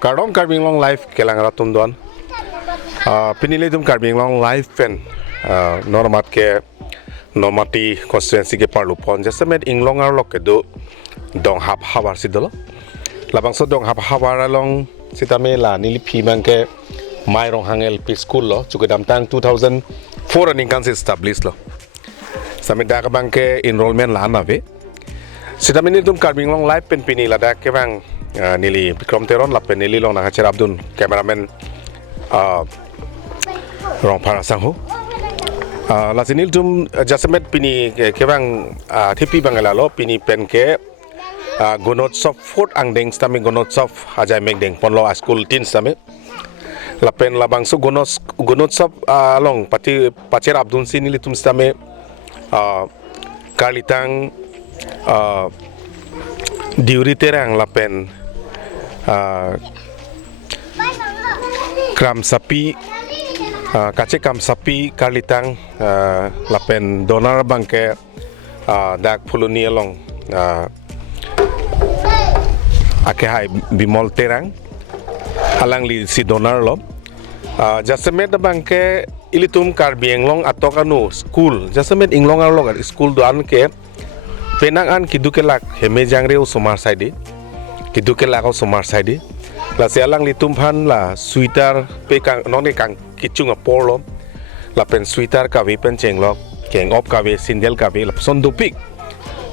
Kardom Karbing Long Life Kelangaratum Don Pinilitum Karbing Long Life pen Normat ke Normati constituency ke Parlupon just met Inglong our lokedo Dong Hap Havar Sidolo Labangso Dong Hap Havar along Sitamela Nili Pimanke Mayrong Hangel P School Law Chukadam Tang 2004 and incans established law Samidaka Banke enrollment Lanave Sitaminitum Karbing Long Life pen Pinilada Kevang Nili Bikram Teron Lapen Nili Long Kache Abdun cameraman Rong Parasangho Lasinil tum Jasamet Pini Kevang Tipi Bangalalo Pini Penke Gunotsov Fort Angdeng Stami Gunotsov Ajay Megdeng Ponlo School Tin Stami Lapen Labangso Gunotsov Along Pati Pacher Abdun Sinili tum Stami Kalitang Deuri Terang Lapen Kramsapi Kache Kramsapi Kalitang Lapen Donar Bangke Dak Puluni along Akehai Bimol Terang Alang li si Donar lo Jasemet Bangke Ilitum Karbieng Long Atokanu School Jasemet Inglong Arlong School Doan ke Penangan Kidukelak Hemejangre Sumar Saidi Kidukelak Sumar Saidi La sialang litumpan la sweater pekang nong kang kichunga polo la pen sweater kawe pen chenglok keng op kawe sindel kawe la son dupik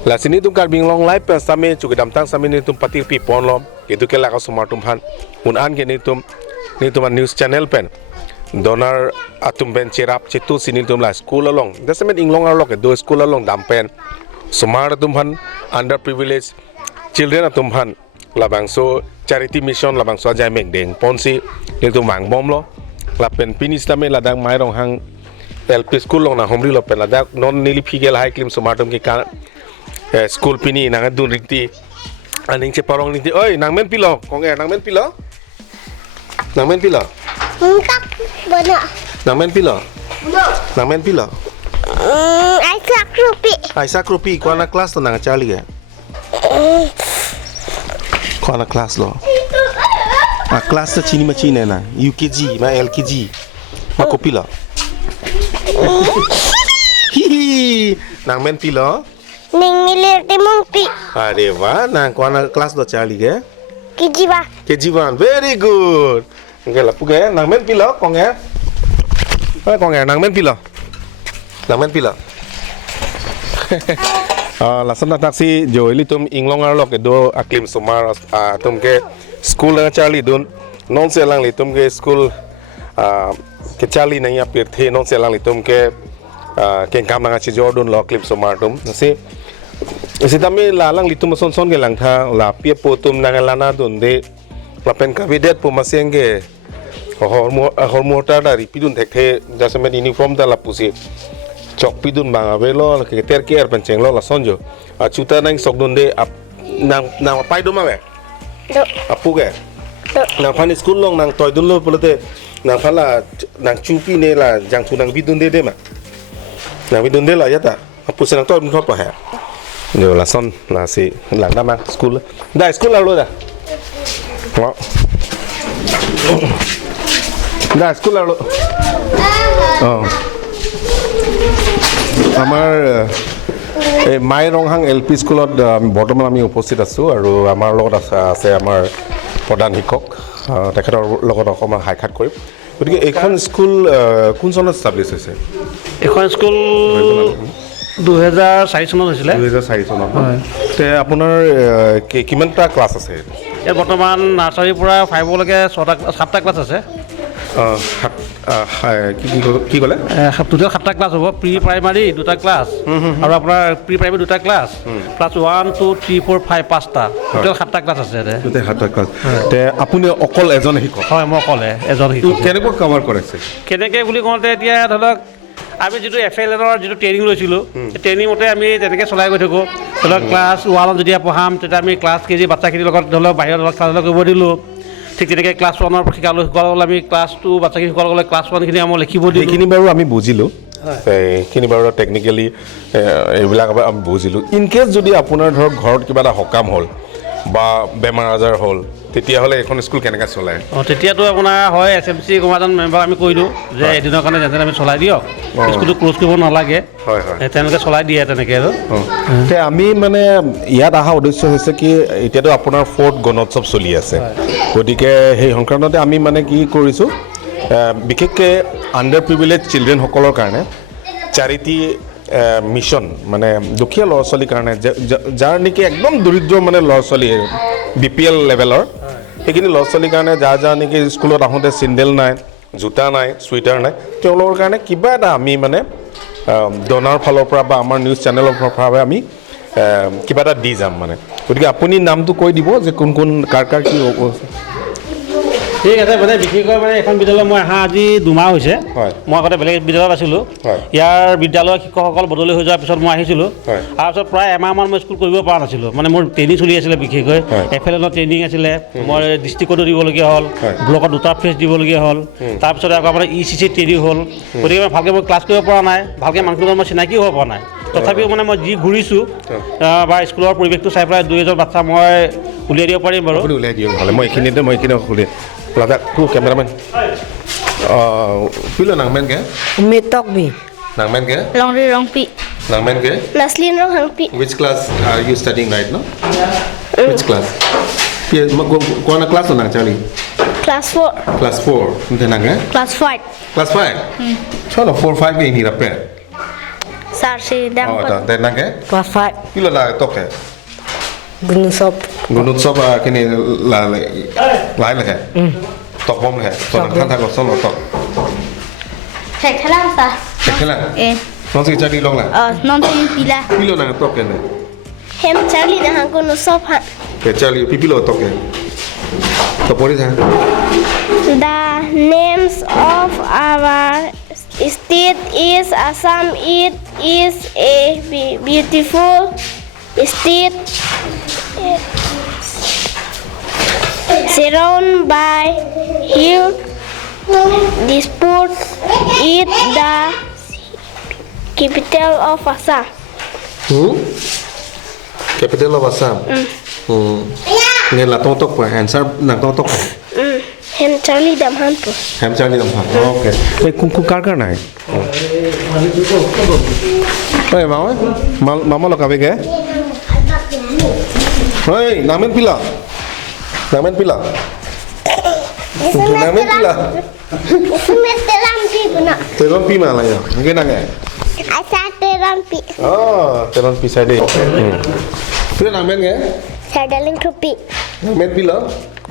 la sini tum karbing long life pen same chukidam tang same ni tum patir pi ponlom itu ke la ka sumar tumhan un an ke ni tum news channel pen donar atum ben cherap chitu sini tum la school along dasamet inglong alok do school along dampen sumar tumhan underprivileged children atumhan labangso charity mission labangso ajay megdeng ponsi itu mang bom lo lapen pinistame ladang mayrong hang LP school long na homri lo pen ladak non nili phigel high clim somatum ki ka school pini nang dun rikti aning che parong rikti oi nangmen pilo kong nangmen pilo tak bana nangmen pilo Aisyah Krupi kuana kelas to nang chali ya Kuana kelas lo kelas ta chini machine na UKG ma LKG ma kopila nang men pilo ning milir timong pi are wa nang kuana kelas do chali ge kijiba KG1 very good ngela puge nang men pilo konge nang men pilo Lasana taksi jo ili tum inglong arlo ke do aklim sumar tum ke school na chali dun non se lang li tum ke school ke chali na ya pirthe non se lang li tum ke kam na chi jordun lo aklim sumar tum se tami la lang li tum son ke lang tha la pie po tum na lana dun de la pen ka videt pu masenge hormota da ripidun thekhe jasemen uniform da la pusi chok pidun bang avelo ke ter ke penceng lo la sonjo chuta nang sokdun de nang pai do ma be do apu ge nang phani school long nang toy dun lo polate nang phala nang chupi ne la jang thu nang bidun de ma nang bidun de la yata apu se nang toy dun pa ha yo la son la si lang da ma school da school la lo da wa da school la lo আমার মাইৰংহাং LP স্কুলত বৰ্তমান আমি উপস্থিত আছোঁ আৰু আমাৰ লগত আছে আমাৰ প্ৰধান শিক্ষক তেখেতৰ লগত অকণমান সাক্ষাৎ কৰিম গতিকে এইখন স্কুল কোন চনত এষ্টাব্লিছ হৈছে এইখন স্কুল 2004 চনত হৈছিলে 2004 চনত তে আপোনাৰ কিমানটা ক্লাছ আছে ইয়াত বৰ্তমান নাৰ্চাৰীৰ পৰা 5 লৈকে 7টা ক্লাছ আছে কি ক'লে টোটেল 7টা ক্লাছ হ'ব প্ৰি প্ৰাইমাৰী 2টা ক্লাছ আৰু আপোনাৰ প্ৰি প্ৰাইমাৰী 2টা ক্লাছ প্লাছ 1 2 3 4 5 5টা টোটেল 7টা ক্লাছ আছে টোটেল 7টা ক্লাছ তে আপুনি অকল এজন শিক্ষক হয় মই অকলে এজন শিক্ষক কেনেকৈ কভাৰ কৰিছে কেনেকৈ বুলি কওঁতে এতিয়া ধৰক আমি যিটো FLNৰ যিটো ট্ৰেইনিং লৈছিলোঁ ট্ৰেইনিং মতে আমি তেনেকৈ চলাই গৈ থাকোঁ ধৰি লওক ক্লাছ 1ত যেতিয়া পঢ়াম তেতিয়া আমি ক্লাছ কেজি বাচ্চাখিনিৰ লগত ধৰি লওক বাহিৰত খেলা ধূলা কৰিব দিলোঁ ঠিক তেনেকৈ ক্লাছ 1ৰ শিকালোঁ শিকোৱাৰ আমি ক্লাছ 2 বাচ্চাখিনি শিকোৱাৰ গ'লে ক্লাছ 1খিনি আমি লিখিব দিলোঁ সেইখিনি বাৰু আমি বুজিলোঁ এইখিনি বাৰু টেকনিকেলি এইবিলাক আমি বুজিলোঁ ইন কেছ যদি আপোনাৰ ধৰক ঘৰত কিবা এটা সকাম হ'ল বা বেমাৰ আজাৰ হ'ল তেতিয়াহ'লে এখন স্কুল কেনেকৈ চলায় তেতিয়াতো আপোনাৰ হয় SMC কোনোবাজন মেম্বাৰ আমি কৈ দিওঁ যে এদিনৰ কাৰণে যেনে আমি চলাই দিয়ক স্কুলটো ক্ল'জ কৰিব নালাগে হয় হয় তেওঁলোকে চলাই দিয়ে তেনেকৈ আৰু আমি মানে ইয়াত অহা উদ্দেশ্য হৈছে কি এতিয়াতো আপোনাৰ 4th গণোৎসৱ চলি আছে গতিকে সেই সংক্ৰান্ততে আমি মানে কি কৰিছোঁ বিশেষকৈ আণ্ডাৰ প্ৰিভিলেজ চিলড্ৰেনসকলৰ কাৰণে চেৰিটি মিছন মানে দুখীয়া ল'ৰা ছোৱালীৰ কাৰণে যাৰ নেকি একদম দৰিদ্ৰ মানে ল'ৰা ছোৱালী BPL লেভেলৰ সেইখিনি ল'ৰা ছোৱালীৰ কাৰণে যাৰ নেকি স্কুলত আহোঁতে চেণ্ডেল নাই জোতা নাই চুৱেটাৰ নাই তেওঁলোকৰ কাৰণে কিবা এটা আমি মানে ডনাৰ ফালৰ পৰা বা আমাৰ নিউজ চেনেলৰ পৰা আমি কিবা এটা দি যাম মানে গতিকে আপুনি নামটো কৈ দিব যে কোন কোন কাৰ কি ঠিক আছে মানে বিশেষকৈ মানে এখন বিদ্যালয় মই অহা আজি 2 মাহ হৈছে মই আগতে বেলেগ বিদ্যালয়ত আছিলোঁ ইয়াৰ বিদ্যালয়ৰ শিক্ষকসকল বদলি হৈ যোৱাৰ পিছত মই আহিছিলোঁ তাৰপিছত প্ৰায় এমাহমান মই স্কুল কৰিব পৰা নাছিলোঁ মানে মোৰ ট্ৰেইনিং চলি আছিলে বিশেষকৈ FLNৰ ট্ৰেইনিং আছিলে মই ডিষ্ট্ৰিক্টতো দিবলগীয়া হ'ল ব্লকত 2টা ফেজ দিবলগীয়া হ'ল তাৰপিছত আকৌ আপোনাৰ ECC ট্ৰেইনিং হ'ল গতিকে মই ভালকৈ মই ক্লাছ কৰিব পৰা নাই ভালকৈ মানুহৰ মই চিনাকি হ'ব পৰা নাই তথাপিও মানে মই যি ঘূৰিছোঁ বা স্কুলৰ পৰিৱেশটো চাই পেলাই 2-এজন বাচ্চা মই উলিয়াই দিব পাৰিম বাৰু উলিয়াই দিয়ক ভালে মই এইখিনি খুলি Lada ku cameraman. Pilo nang men ke? Umitok bi. Nang men ke? Long pi. Nang men ke? Naslin rong hang pi. Which class are you studying right now? Which class? Yeah, ko na class nang Charlie? Class 4. Class 4. Nte nang eh? Class 5. Class 5. Chalo 4 5 ke ini rape. Sar si dang Oh, pat. ta nang ke? Class 5. Pilo la tok ke? Gunusop. Gunusop kini la lai la ke? Tok bom la ke? So nang kan ta ko son tok. Thek thalang sa. Kela. Non si Charlie long la. Non si pila. Pilo nang tok ke ne? Hem Charlie na hang ko no sop ha. Ke Charlie pipilo tok ke? To pori tha. The names of our state is Assam. It is a beautiful state surrounded by hills. This port is the capital of Assam. Capital of Assam. Nghe là tông tốc của answer nàng tông tốc. Hem Charlie Dam Hanpo. Hem Charlie đồng học. Ok. Đây cũng cái này. Đây mau ấy. Mama lo kabe ke? Hey, namen pila. Namen pila. Namen pila. Isme terampi puna. Teron pi mana ya? Mungkin nang eh? Asa terampi. Oh, teron pi side. Pila namen ke? Sadaling krupi. Namen pila.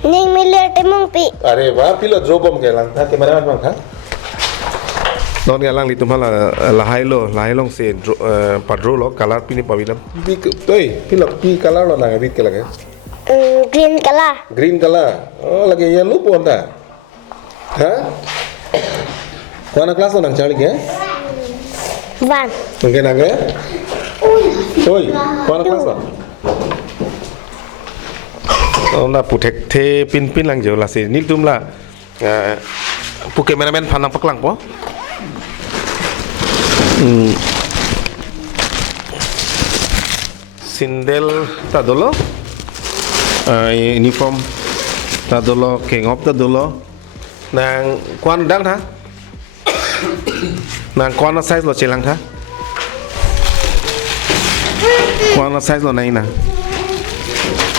Ning milir temung pi. अरे वाह pillow जो बम के lang था cameraman बम था non के lang li तुम्हाला लाहाइलो से padro lo color pini pavila toi pilo pi color lo nang bit ke lage Green color. Oh lage yellow pon ta ha kona class lo nang chali ke Van. mungkin nang ke oi kona class lo na putek the pin lang jo la se nil tum la pu cameraman phan nang paklang po sindel ta dolo uniform ta dolo kengop ta dolo nang kwan dang tha nang kwan size lo chelang tha kwan size lo nai na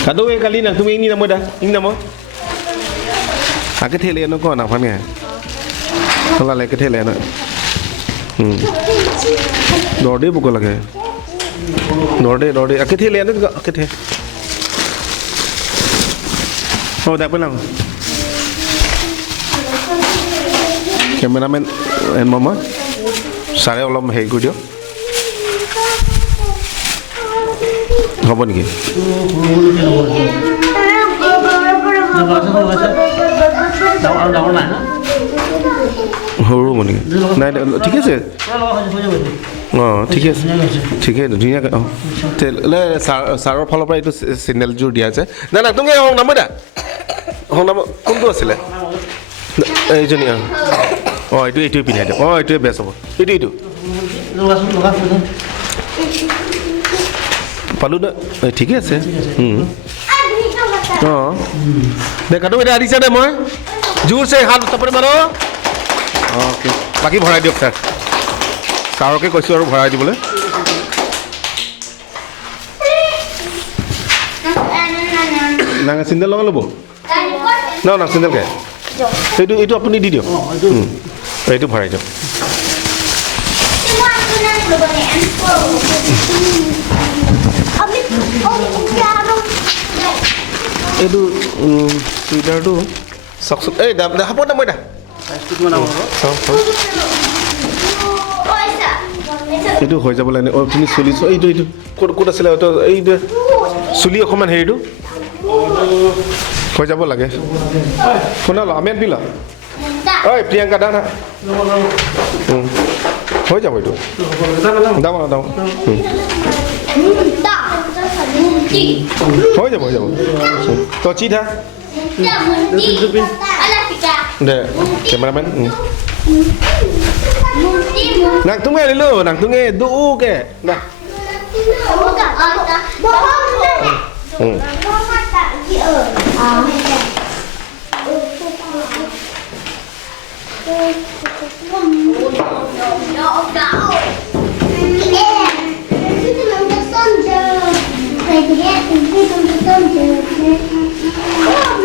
Kado yang kali nak tumi ini nama dah, ini nama. Aku thele no kau nak faham ya? Kalau lagi thele no. Dorde bukan lagi. Dorde. Aku thele no juga, aku thele. Oh dah pulang. Cameraman and mama, sare olam hei gudio. Apa ni? Huru mani. Nai, ठीक है से? ठीक है दुनिया का ते ले सारो follow पर itu signal जो दिया है ना तुम ये होंग नंबर दा होंग नंबर कौन तो असले এই জনি এইটো পিন্ধাই দিয়ক এইটোৱে বেষ্ট হ'ব এইটো পালো না ঠিকে আছে অঁ দে কাটো এতিয়া আদিছা দে মই জোৰছে হাত চাপৰি মাৰো অ'কে বাকী ভৰাই দিয়ক ছাৰ ছাৰকে কৈছোঁ আৰু ভৰাই দিবলৈ নাঙা চিন্দেল লগাই ল'ব না চিন্দেলকে এইটো আপুনি দি দিয়ক এইটো ভৰাই দিয়ক এইটো চুইটাৰটো চাওকচোন এই হ'ব দে মই দা এইটো হৈ যাব লাগে অঁ তুমি চলিছোঁ এইটো ক'ত আছিলে এইটো চুলি অকণমান হেৰিটো হৈ যাব লাগে শুনা ল আমি দিলা ঐ প্ৰিয়ংকা দা না হৈ যাব এইটো দাম হৈ যাব তো চিধা দে cameraman nang tunge dulu nang tunge duu ke nah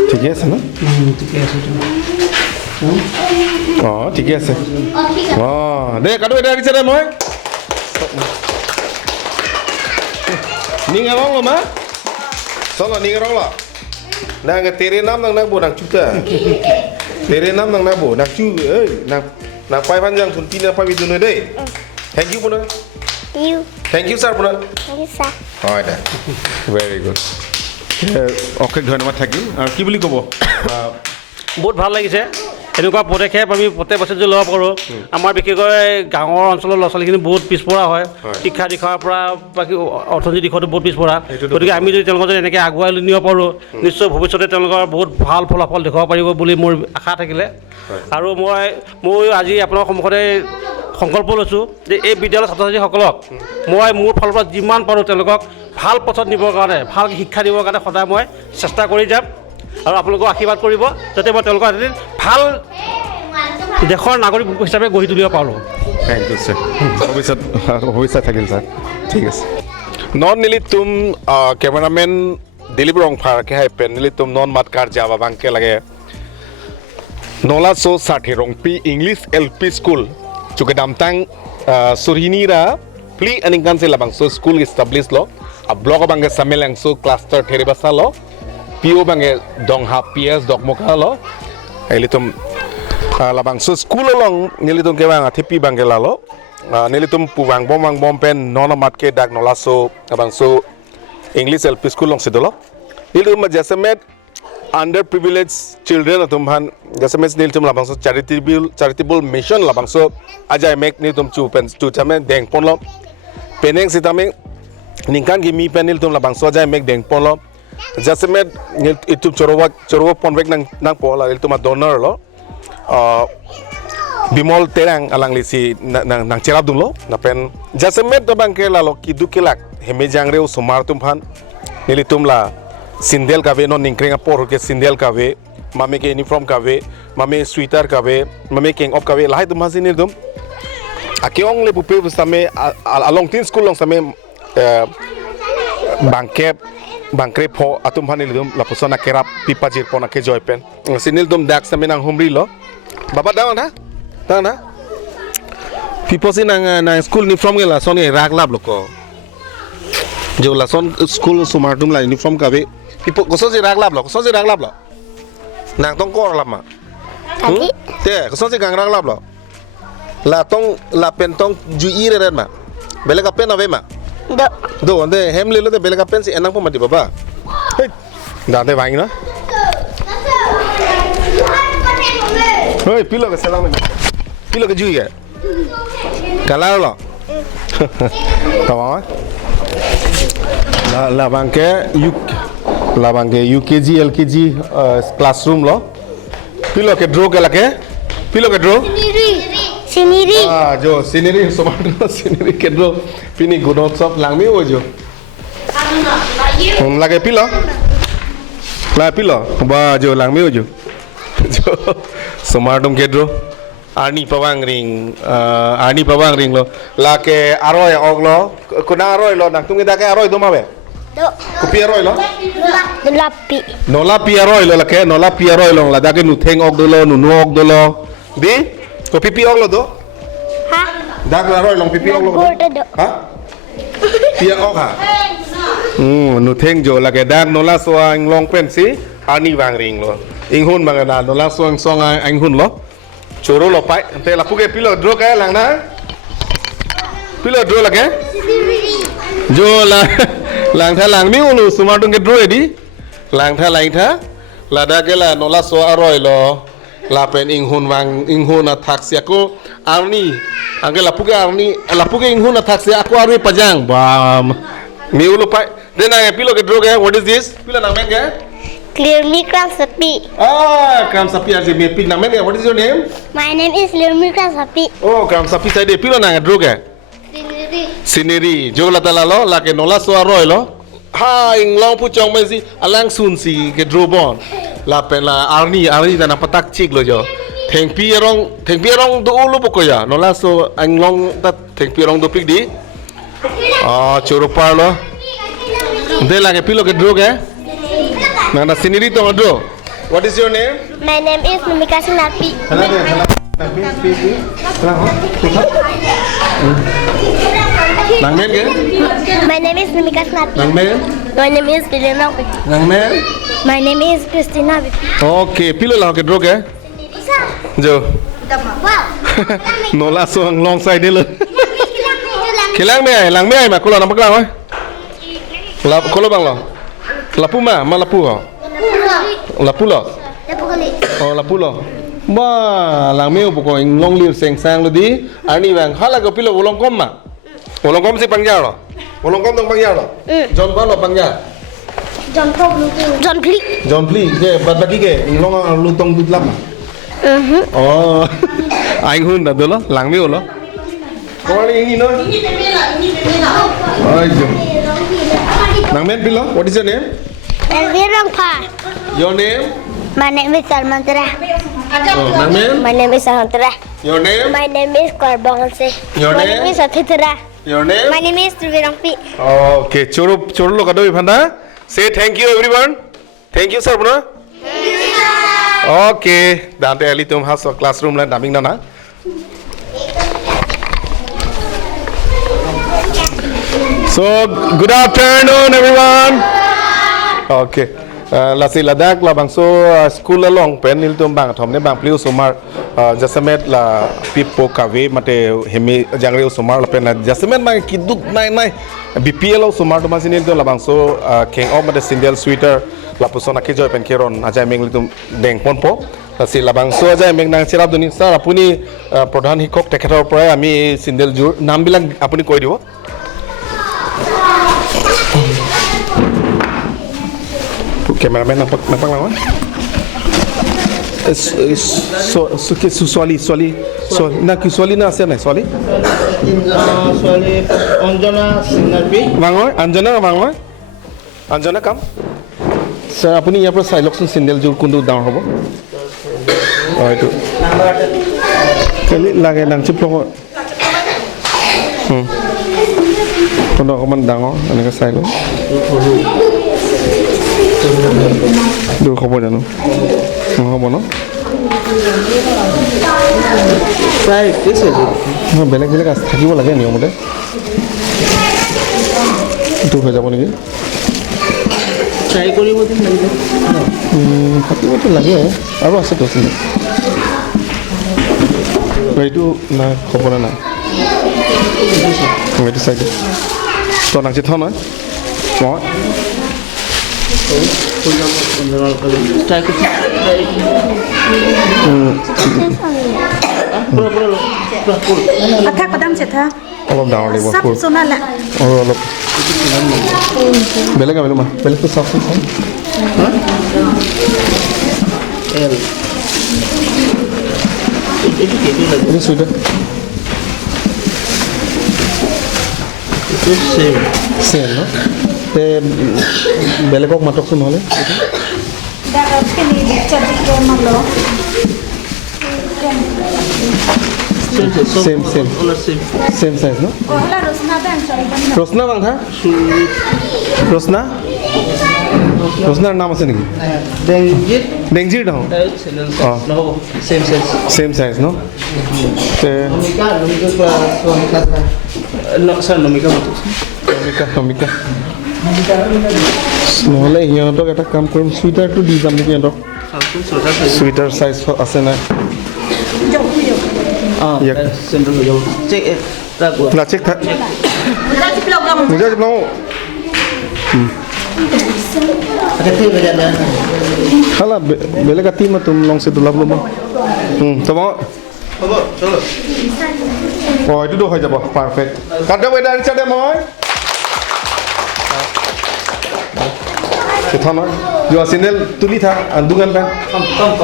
ঠিকে আছে না ঠিকে আছে অঁ ঠিকে আছে অঁ দে কাটো এটা দিছে দে মই ningarong lo ma solo ningarong lo nang tere nam nang nabo nang cuta tere nam nang nabo nang cu nang pai panjang sun pina pai bidun deh thank you puna thank you sir puna thank you sir oh da very good okay ধন্যবাদ থাকিল আৰু কি বুলি ক'ব বহুত ভাল লাগিছে এনেকুৱা পদক্ষেপ আমি প্ৰত্যেক বছৰ যদি ল'ব পাৰোঁ আমাৰ বিশেষকৈ গাঁৱৰ অঞ্চলৰ ল'ৰা ছোৱালীখিনি বহুত পিছপৰা হয় শিক্ষা দিশৰ পৰা বাকী অৰ্থনৈতিক দিশতো বহুত পিছপৰা গতিকে আমি যদি তেওঁলোকক যদি এনেকৈ আগুৱাই নিব পাৰোঁ নিশ্চয় ভৱিষ্যতে তেওঁলোকৰ বহুত ভাল ফলাফল দেখুৱাব পাৰিব বুলি মোৰ আশা থাকিলে আৰু মই আজি আপোনাৰ সন্মুখতে সংকল্প লৈছোঁ যে এই বিদ্যালয়ৰ ছাত্ৰ ছাত্ৰীসকলক মই মোৰ ফালৰ পৰা যিমান পাৰোঁ তেওঁলোকক ভাল পথত নিবৰ কাৰণে ভালকৈ শিক্ষা দিবৰ কাৰণে সদায় মই চেষ্টা কৰি যাম আৰু আপোনালোকক আশীৰ্বাদ কৰিব যাতে মই তেওঁলোকক এদিন ভাল দেশৰ নাগৰিক হিচাপে গঢ়ি তুলিব পাৰোঁ থেংক ইউ ছাৰ ভৱিষ্যত থাকিল ছাৰ ঠিক আছে নন নিলি তুম কেমেৰামেন দিলীপ ৰংফাৰ কে হাই পেন নিলি তুম নন মাত কাৰ যাবা বাংকে লাগে নলা সো ষাঠি ৰংপি ইংলিছ এলপি স্কুল চুকে দামতাং সুরহিনীরা প্লি আনিকান সে লাবাংসো স্কুল এস্টাবলিশ লো a blog bange samelangso cluster theribasa lo pio bange dongha ps dokmoka lo elitum labangso school long nilitum ke bang athipi bange lalo nilitum puwang bom pen nona matke dak nolaso abangso english lp school long sidolo nilitum jasemet underprivileged children atumhan jasemet nilitum labangso charitable mission labangso ajai mek nilitum chupen tu chame deng ponlo peneng sitame ningkan gimi panel tum labang soja mek deng polo jasemet itu chorowa ponwek nang pola itu ma donor lo bimol terang alang lisi nang cerap dum lo na pen jasemet to bang kela lo kidu kelak heme jangreu sumar tum phan nilitum la sindel kave no ningkrenga por ke sindel kave mame ke uniform kave mame sweater kave mame king of kave lahai tum hasin niltum akeong le pupe same along tin school long same bangke pho atum hanil dum la posona kerap pipa jir pona ke joypen sinil dum dak saminang humri lo baba daw na pipo sinang na school uniform gela son rag lab loko jo la son school sumar dum la uniform ka be pipo ko son rag lab lo nang tong ko lab ma te ko son gang rag lab lo la tong la pen tong ju ire red ma bele ka pen ave ma do ande hem le lo de belega pensi enang po mati baba hey dande wangi na hey pilo ke salam pilo ke jui ya kalar lo tawa la bangke UKG LKG classroom lo pilo ke draw ke lake pilo ke draw Sendiri. Jo sendiri sobat sendiri kedro pini gunot sop langmi ojo. Lagi pilo. La pilo ba jo lang meu jo. Jo somatum kedro Arni pawang ring lo la ke aroi og lo kuna aroi lo nak tung ke aroi do mabe Do. kupi aroi lo Lapi. nola pi aroi lo la ke nola pi aroi lo la da ke nu theng og do lo nu nu og do lo di ko pipi og lo do Ha? da ke aroi long pipi og lo Gorda do. ha pi og ha nu theng jo la ke dak nola so ang long pen si Arni wang ring lo ing hun bang da nola so ang song ang hun lo choro lo pai te la puke pilo dro ka lang na pilo dro la ke jo la lang tha lang mi ulu suma tung ke dro di lang tha la da ke la no la so aroi lo la pen ing hun wang ing hun athak sia ko arni angke la puke ing hun athak sia aku arui pajang bam mi ulu pai then ang pilo ke dro ke what is this pilo nang men ke Clear me Kramsapi. Kramsapi aja me pig nang men ke what is your name My name is Clear me Kramsapi. oh Kramsapi sai de pilo nang dro ke Siniri jo la tala lo la ke nola so aroi lo ha ing long pu chong me si alang sun si ke dro bon la pen la arni dana patak chik lo jo theng pi rong do ulu poko ya nola so ang long ta theng pi rong do pik di choro par lo de la ke pilo ke dro ke na siniri to dro what is your name My name is Numika Sinapi. Nang men ke My name is Numika Sinapi. nang men My name is Pilena. nang men My name is Christina. okay pilo la ke dro ke jo nola so ang long side lo kilang me ma kulo nampak lang la kulo bang lo lapu ma lapu ho lapu lo oh lapu lo ba lang me poko ing long lir seng sang lo di ani bang hala ko pilo ulong kom ma ulong kom si pangja lo ulong kom dong pangja lo jon ba lo pangja John Pli. ke bad bagi ke ing long lu tong dut lam oh anh hun da lo lang me lo ko ni ini no ai jo nang men pilo what is your name Elvirang Pa. your name My name is Salman Tera. nang men My name is Salman Tera. your name My name is Korbanse. Your My name? name is Atithara. your name My name is Trivirang Pi. okay choro lo kado ifanda say thank you everyone thank you sir bro okay dante ali tum has classroom la daming na so good afternoon everyone okay la si ladak la bang so school la long pen nil tum bang thom ne bang pliu sumar jasamet la pipo kave mate hemi jangre sumar la pen jasamet bang kiduk nai BPL sumar to masinil to la bang so king of mate single sweater la pusona ki joy pen keron ajai meng litum deng ponpo si la bang so ajai meng nang sirap duni sir apuni pradhan hikok tekhetor pore ami single jur nam bilak apuni koi dibo cameraman nampak lawan soali na ki soali na ase na soali Anjana Sinapi. Anjana kam sir apuni ইয়াৰ পৰা চাই লকচোন সিন্দেল জোৰ কোনটো ডাঙৰ হ'ব এইটো কালি লাগে নাংচিপ লগ কোনটো অকণমান ডাঙৰ এনেকৈ চাই লওঁ দূৰ হ'ব জানো নহ'ব ন Right, this is it. বেলেগ থাকিব লাগে নিয়মতে এইটো হৈ যাব নেকি Try কৰিব দিম লাগিব। থাকিবতো লাগে আৰু আছে তো এইটো নাই খবৰ নাই এইটো চাই দিওঁ তই নাংচি থ নহয় মই Try করতে Atha kadam se tha. অলপ ডাঙৰ লাগিব Sab sona la. আৰু অলপ বেলেগ আমিলো মা বেলেগটো চাওকচোন চাওঁ এইটো চুইটাৰ same. চেম ন তে বেলেগক মাতকচোন নহ'লে Same, same. Same size, no? Rosna bang tha? Rosna? Rosna নাম আছে নেকি? Dengjit. Dengjit daw. No, same size. Same size, no? Te Nomika class 1 class 1. No, sir, Nomika matu. Nomika. নহ'লে সিহঁতক এটা কাম কৰিম চুইটাৰটো দি যাম নেকি সিহঁতক চুইটাৰ চাইজ আছে নাই Yak center ho jabo. Check tak gua. না চেক থাক নিজে নাও Ada teh beda dah. খালা বেলেগ আতি মা তুম লং সে দুলাব লব তোমা হ'ব চলো এইটোতো হৈ যাব পাৰফেক্ট কাট দেব এটা আনিছা দে মই কেথা নহয় যোৱা চেনেল তুলি থা দুগান পেন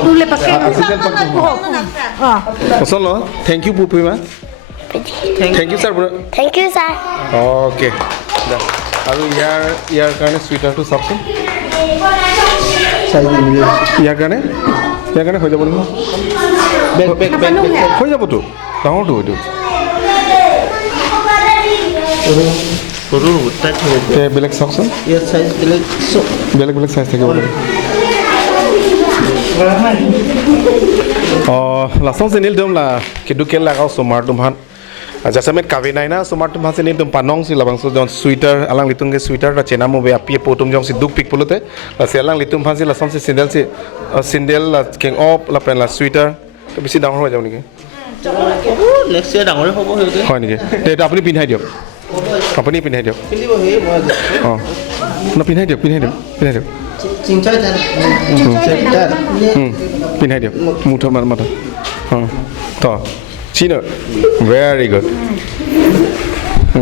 Tulis pakai. চেনেল পাক পছন্দ থেংক ইউ পুপুমা thank you sir Thank you, sir. Okay আৰু ইয়াৰ কাৰণে চুইটাৰটো চাওকচোন ইয়াৰ কাৰণে হৈ যাব নেকি back হৈ যাবতো ডাঙৰটো এইটো সৰু টাইট হ'ব বেলেগ চাওকচোন ইয়াৰ সাইজ বেলেগ বেলেগ চাইজ থাকিব লাগে langsung sini dum lah kedukel lah kau somar tumhan jasa met kawin na somar tumhan sini dum panong si labang so don sweater alang litung ke sweater ra chena mo be api potom jong si duk pik polote la si alang litum phan si langsung si sandal la king op la pen la sweater to bisi dangor ho jaw niki next year ডাঙৰ হ'ব হেতে হয় niki এটা আপুনি পিন্ধাই দিয়ক আপুনি পিন্ধাই দিয়ক পিন্ধিব হে মই না পিন্ধাই দিয়ক চিংচাই জান চেপ্টাৰ পিন্ধাই দিয়ক মুঠো মাথা তো চিনো ভেৰি গুড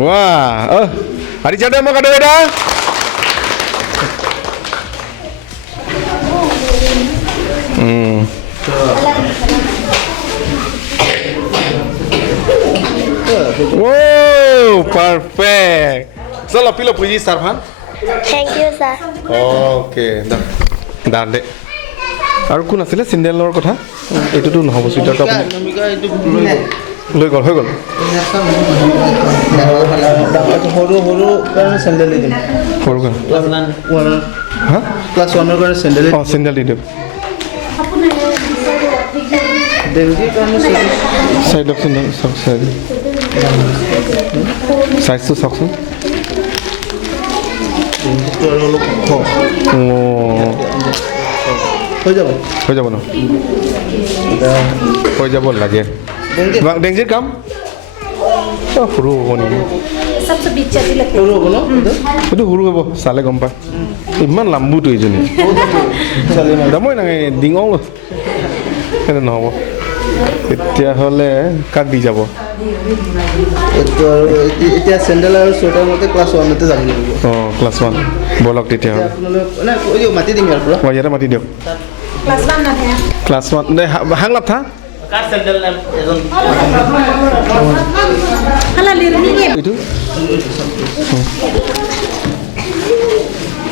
ৱাহ আৰি যাদে মই কাটো এটা Oh, perfect. Solo pilo puji Sarvan. Thank you, sir. Okay, done de. আৰু কোন আছিল সিন্ডেলৰ কথা এটোটো নহব সুইটাৰটো আপুনি নমিকা এইটো লৈ গল হৈ গল সৰু কাৰণে চেণ্ডেল দি দিম সৰু গল ক্লাছ 1 হা ক্লাছ 1 ৰ কাৰণে চেণ্ডেল সিন্ডেল দি দিম দেলজি কাৰণে সাইড অপশন সব সাইজটো চাওকচোন হৈ যাব ন হৈ যাব লাগে ডেংজিৰ কাম সৰু হ'ব নেকি सबसे बीच दिले. সৰু হ'ব ন এইটো সৰু হ'ব চালে গম পায় ইমান লাম্বুটো এইজনী দামই নাগে ডিঙল সেইটো নহ'ব তেতিয়াহ'লে কাক দি যাব এইটো আৰু এতিয়া চেণ্ডেল আৰু চুৱেটাৰ মতে ক্লাছ 1 তে যাব লাগিব অঁ ক্লাছ 1 বলক তেতিয়াহ'লে মানে কৈ দিওঁ মাতি দিম ইয়াৰ পৰা ইয়াতে মাতি দিয়ক Kelas 1 na dia. ক্লাছ 1 দে হাংলাপ থা কাৰ চেণ্ডেল নাম এজন Hala lirni ni. এইটো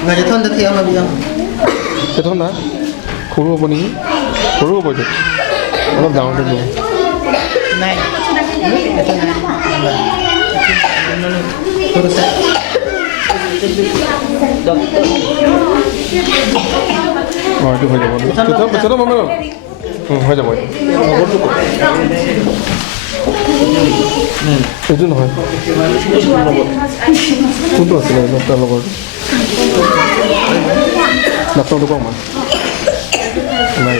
গাড়ীখন দেখি আমাৰ বিয়াম সেইটো না সৰু হ'ব নেকি সৰু হ'ব এইটো অলপ ডাঙৰটো দিব নাই এটা নাই সৰু চাই অঁ এইটো হৈ যাব তেতিয়া মই হৈ যাব এইটো নহয় কোনটো আছিলে তাৰ লগৰ নাটকটো কম নাই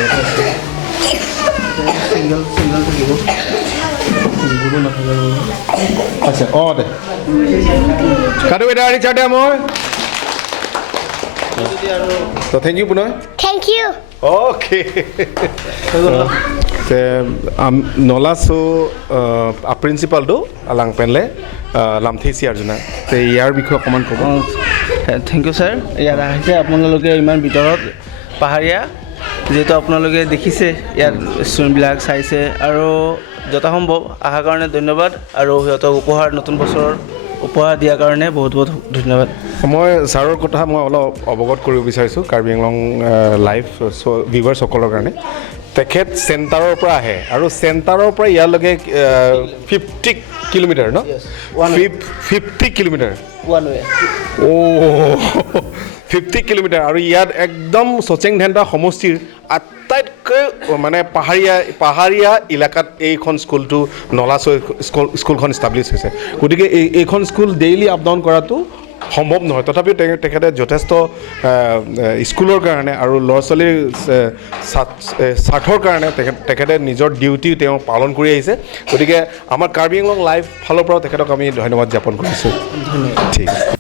চিংগল থাকিব গুৰু নাথাকে আচ্ছা অঁ দে কাটো এটা আনি চাটে মই তো থেংক ইউ পুনঃ Thank you. Okay. Nola so a principal do alang penle lamthesi arjuna te yar bikho অকমান কব থেংক ইউ ছাৰ ইয়াত আহিছে আপোনালোকে ইমান ভিতৰত পাহাৰীয়া যেহেতু আপোনালোকে দেখিছে ইয়াত ষ্টুডেণ্টবিলাক চাইছে আৰু যথাসম্ভৱ অহাৰ কাৰণে ধন্যবাদ আৰু সিহঁতক উপহাৰ নতুন বছৰৰ উপহাৰ দিয়াৰ কাৰণে বহুত বহুত ধন্যবাদ। মই ছাৰৰ কথা মই অলপ অৱগত কৰিব বিচাৰিছোঁ কাৰ্বি আংলং লাইভ ভিউৱাৰ্ছসকলৰ কাৰণে। তেখেত চেণ্টাৰৰ পৰা আহে আৰু চেণ্টাৰৰ পৰা ইয়ালৈকে 50 কিলোমিটাৰ ন 50 কিলোমিটাৰ 50 কিলোমিটাৰ আৰু ইয়াত একদম চচেং ধেন্টা সমষ্টিৰ আটাইতকৈ মানে পাহাৰীয়া এলেকাত এইখন স্কুলটো নলাচৈ স্কুলখন ইষ্টাব্লিছ হৈছে। গতিকে এইখন স্কুল ডেইলি আপ ডাউন কৰাটো সম্ভৱ নহয়, তথাপিও তেখেতে যথেষ্ট স্কুলৰ কাৰণে আৰু ল'ৰা ছোৱালীৰ স্বাৰ্থৰ কাৰণে তেখেতে নিজৰ ডিউটি তেওঁ পালন কৰি আহিছে। গতিকে আমাৰ কাৰ্বি আংলং লাইভ ফালৰ পৰাও তেখেতক আমি ধন্যবাদ জ্ঞাপন কৰিছোঁ। ঠিক আছে।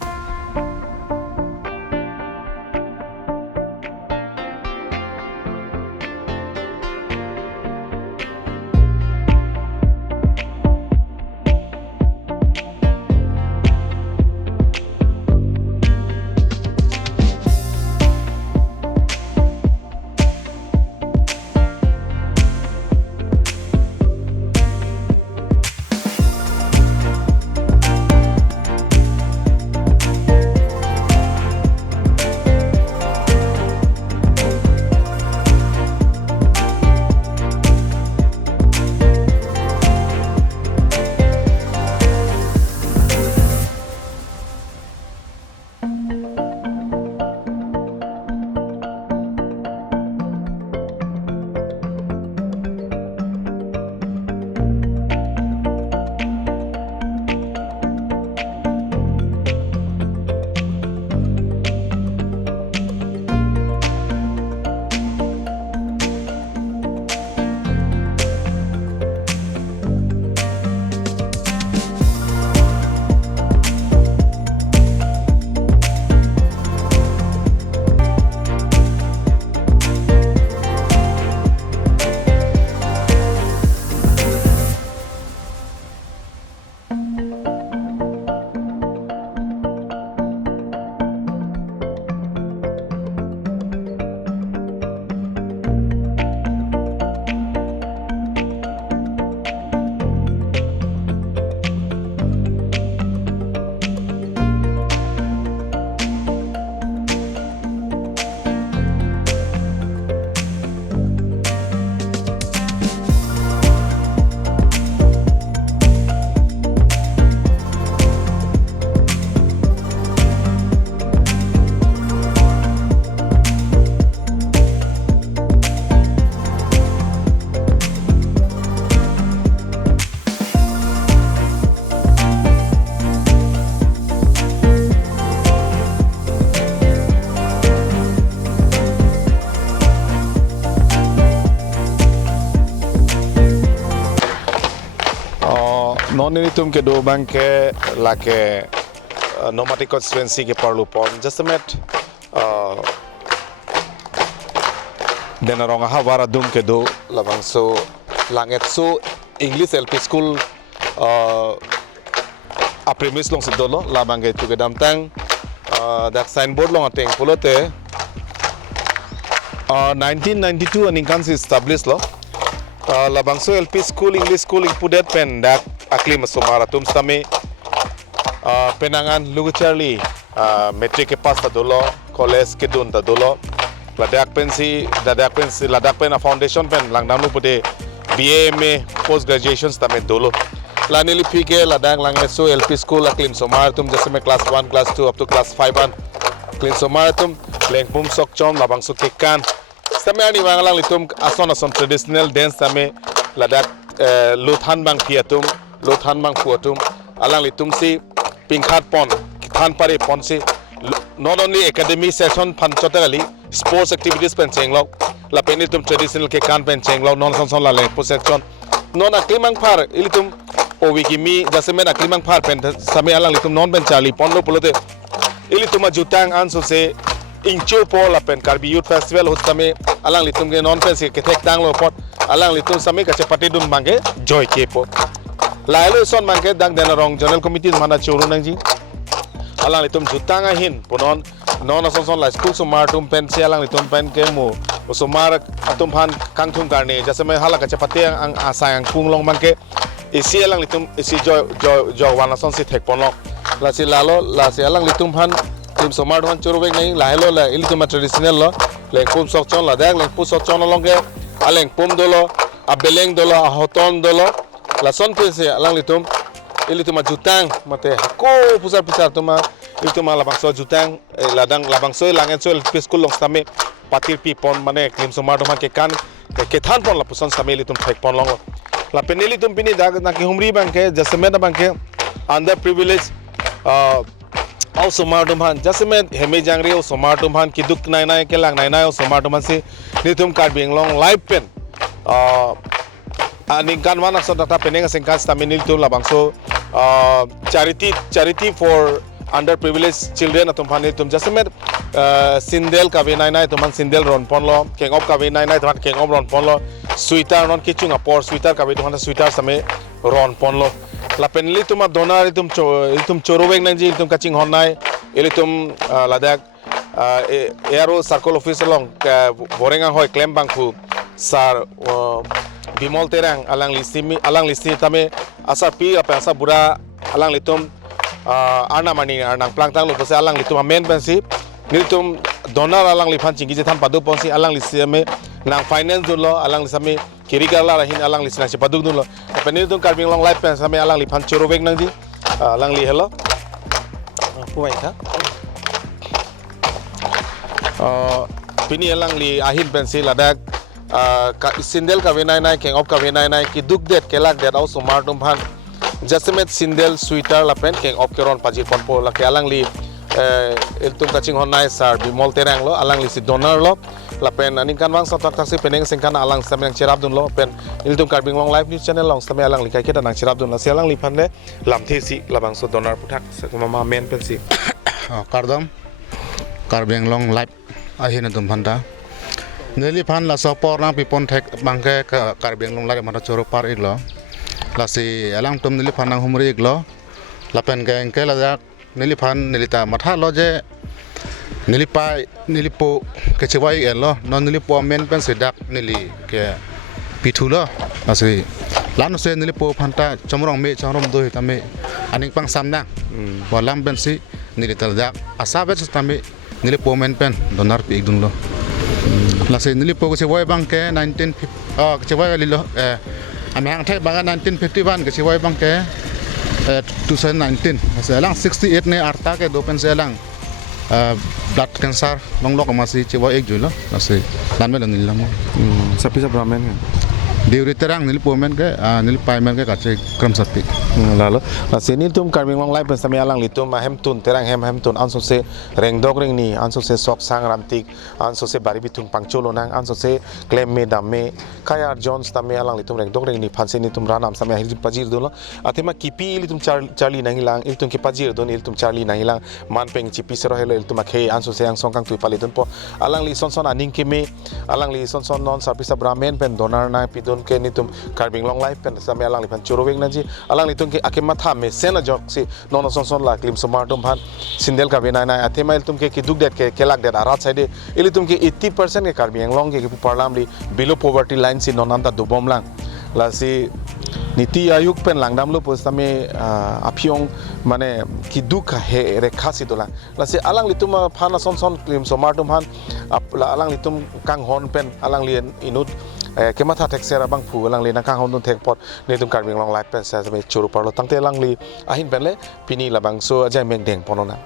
Non-initum ke do bangke lake nomadic constituency ke parlu pon jasemet denarong hawara dum ke do labang so langet so English LP school a premise long sidolo labang ke tu ke damtang dak signboard long ateng polote 1992 aning kan si establish lo labang so LP school English school ipudet pen dak akli masumara tum stami penangan lugu charlie metric ke pas dolo college ke dun dolo ladak pensi ladak pen foundation pen langdam lu pude BA post graduation stami dolo lanili pike ladak lang so LP school aklim somar tum jase me class 1 class 2 up to class 5 an aklim somar tum lengpum sok chom labang so kekan stami ani wanglang litum ason traditional dance stami ladak luthan bang piatum lothan bang puatum alang litum si pingkhat pon than pare pon si not only academy session panchotagali sports activities pen chenglok la penitum traditional ke kan pen chenglok non son la le section non aklimang phar ilitum owikimi jasemen aklimang phar pen same alang litum non pen chali pon lo polote ilitum jutang anso se ingchu po la pen karbi youth festival hostame alang litum ke non pen se ke thek tang lo pot alang litum same ka chapati dum bange joy ke po lailo son mangke dang denarong general committee mana churu nangji alang litum jutang ahin punon non son la school somar tum pen se alang litum pen ke mu somar atum phan kangthum karne jasame hala ka chapate ang asang pung long mangke isi alang litum isi jo wana son si thek ponlok la si lalo la si alang litum phan tim somar dhan chorobek nai la helo la ilitum traditional lo le pum sok chon la dak le pu sok chon long ke aleng pum dolo a beleng dolo a hoton dolo la son pe se alang litum ilitum jutang mate ko pusar pusar tuma ilitum la bangso jutang ladang la bangso langen so peskul long stame patir pi pon mane klim somar dhan ke kan ke than pon la puson stame ilitum thek pon long la peneli tum pini dag na ki humri bang ke jasme na bang ke under privilege au somar dumhan jasme heme jangri au somar dumhan ki duk nai nai ke lang nai nai au somar dumhan se ni tum kar bing long live pen ani kan wana so data penenga sengka staminil tu labang so charity for underprivileged children atum phani tum jasme sindel ka ve nai nai tuman sindel ron pon lo keng op ka ve nai nai tuman keng op ron pon lo sweater non kichung apor sweater ka ve tuman sweater same ron pon lo la penli tuma donar itum chorobek nang ji itum kaching honai ilitum ladak aero circle office long borenga hoi claim bangku sar bimol terang alang listi tame asar pi apa asa bura alang litum arna mani arnang plangtang lo pose alang litum amen pensi nilitum donar alang lifan chingi je tham padu ponsi alang listi ame nang finance dulo alang lisame kiri kala rahin alang lisna se paduk dulo penil tum karbing long life pen same alang lifan chorobek nang ji alang li hello puai tha pini alang li ahin pensi ladak sindel ka venai nai keng op ka venai nai ki duk det kelak det au somar tum phan jasmet sindel sweater la pen keng op keron pajir pon po la ke alang li il tum kaching honai sar bimol terang lo alang li si donor lo la pen ani kan wang satak tak si peneng sengkan alang sam yang cerap dun lo pen il tum karbing long live news channel long sam alang li kai kita nang cerap dun la si alang li phan le lam the si labang so donor puthak sakma ma men pen si kardom karbing long live ahin tum phanta neli phan la sopor na pipon thek bangke karbing long live mata choro par iglo la si alang tum neli phan nang humri iglo la pen geng ke la jak neli phan nelita matha lo je nilipo ke chewai elo non nilipo men pen sedak nili ke pithulo asri lan se nilipo phanta chomrong me chomrom do hitame aning pang samna walam ben si nilital jak asabe tame nilipo men pen donar pi igdun lo la se nilipo ke chewai bang ke 19 chewai lilo amang thai bang 1951 ke chewai bang ke 2019 selang 68 ne arta ke do pen selang blood cancer long lok masih cewa ek julo masih lan mel nilam sapi sabramen Deuri Terang nil pomen ke nil paymen ke Kache Kramsapi lalu sini tum karbing long live sami alang litum hem tun terang hem tun anso se reng dog ring ni anso se sok sang ramtik anso se bari bitung pangcholo nang anso se claim me damme kayar jones tami alang litum reng dog ring ni phanse ni tum ranam sami hir pajir dolo atima kipi litum charlie nang hilang iltum ki pajir don iltum charlie nang hilang man peng chipi sero helo iltum khe anso se ang songkang tu palitun po alang li son aning ki me alang li son non sapisa bramen pen donar na pidon ke nitum karbing long life pen sami alang li pan chorowek na ji alang litum ke akema tha me sena jok si non son la klim somar tum phan sindel ka bena na athema iltum ke ki duk det ke kelak det arat side ilitum ke 80% ke karbing long ke parlam li below poverty line si non anta dubom lang la si niti ayuk pen langdam lo postame aphiong mane ki duk he rekha si dola la si alang litum phana son klim somar tum phan alang litum kang hon pen alang li inut kema tha tek sera bang phu alang li na kang hon dun thek pot ne tum karbing long life pen sa me churu parlo tangte alang li ahin pen le pini labang so ajai meng deng ponona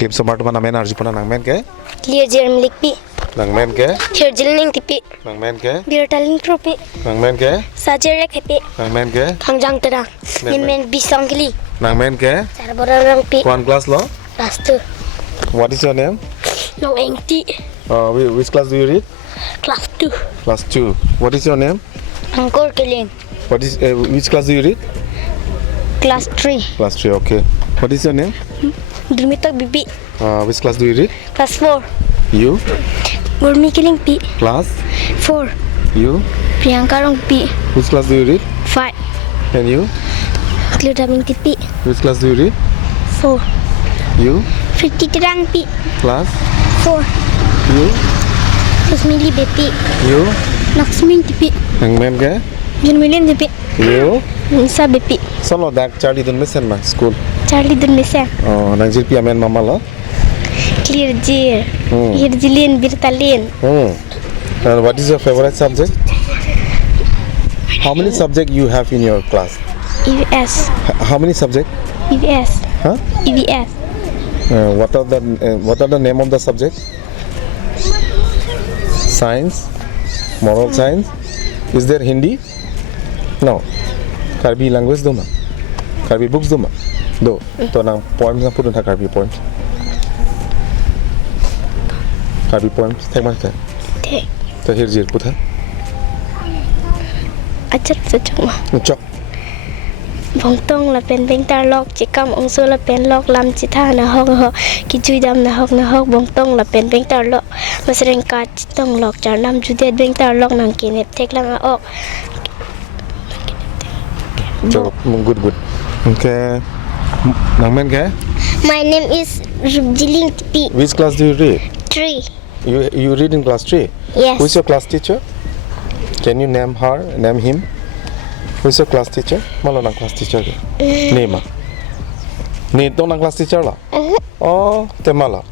klim somar tum na men arji pona nang men ke Clear Jerem Likpi. nang men ke Clear Jilning Tipi. nang men ke Beer Taling Tropi. nang men ke Sajerek Happy. nang men ke Kangjang Terang. Nimen Bisangli. nang men ke Sarborang Pi. one class lo Class 2. what is your name Long Engti. which class do you read Class 2. class 2 what is your name Angkor Keling. what is which class do you read Class 3. class 3 okay what is your name Durmitok Bibi. which class do you read Class 4. you Gurmi Keling Pi. class 4. you Priyanka Rong Pi. which class do you read 5. and you Clear Daming Tipi. which class do you read 4. you Pretty Terang Pi. class 4. you Rusmili Bepi. you Laksmin Tipi. nang men ke Junmilin Tipi. you Nisa bepi. Solo dak Charlie dun mesen ma school. Charlie dun mesa. Oh, nang jir pi amen mama lo. Clear jir. Hirjilin birtalin. And what is your favorite subject? How many subject you have in your class? EVS. How many subject? EVS. Huh? EVS. What are the name of the subject? Science, moral science. Is there Hindi? No. Karbi language do ma. Karbi books do ma. Do. To nang poems na putun ha Karbi poems. Karbi poems. Take ma take. Take. To hirjir putha. Ajar sejak mah. Chok. Bong tong là pen beng tar lok chỉ cầm ông số là pen lok lam chỉ tha na hok ho ki chui dam na hok bong tong là pen beng tar lok mà sereng ka chỉ tong lok char nam ju det beng tar lok nang ki nep tek lang a ok. So, good. Okay. Nang men ke? My name is Rubjiling Tipi. Which class do you read? 3. You read in class 3? Yes. Who's your class teacher? Can you name her, name him? Who's your class teacher? Malo nang class teacher ke? Name. Ni tong nang class teacher la? Oh, te malo.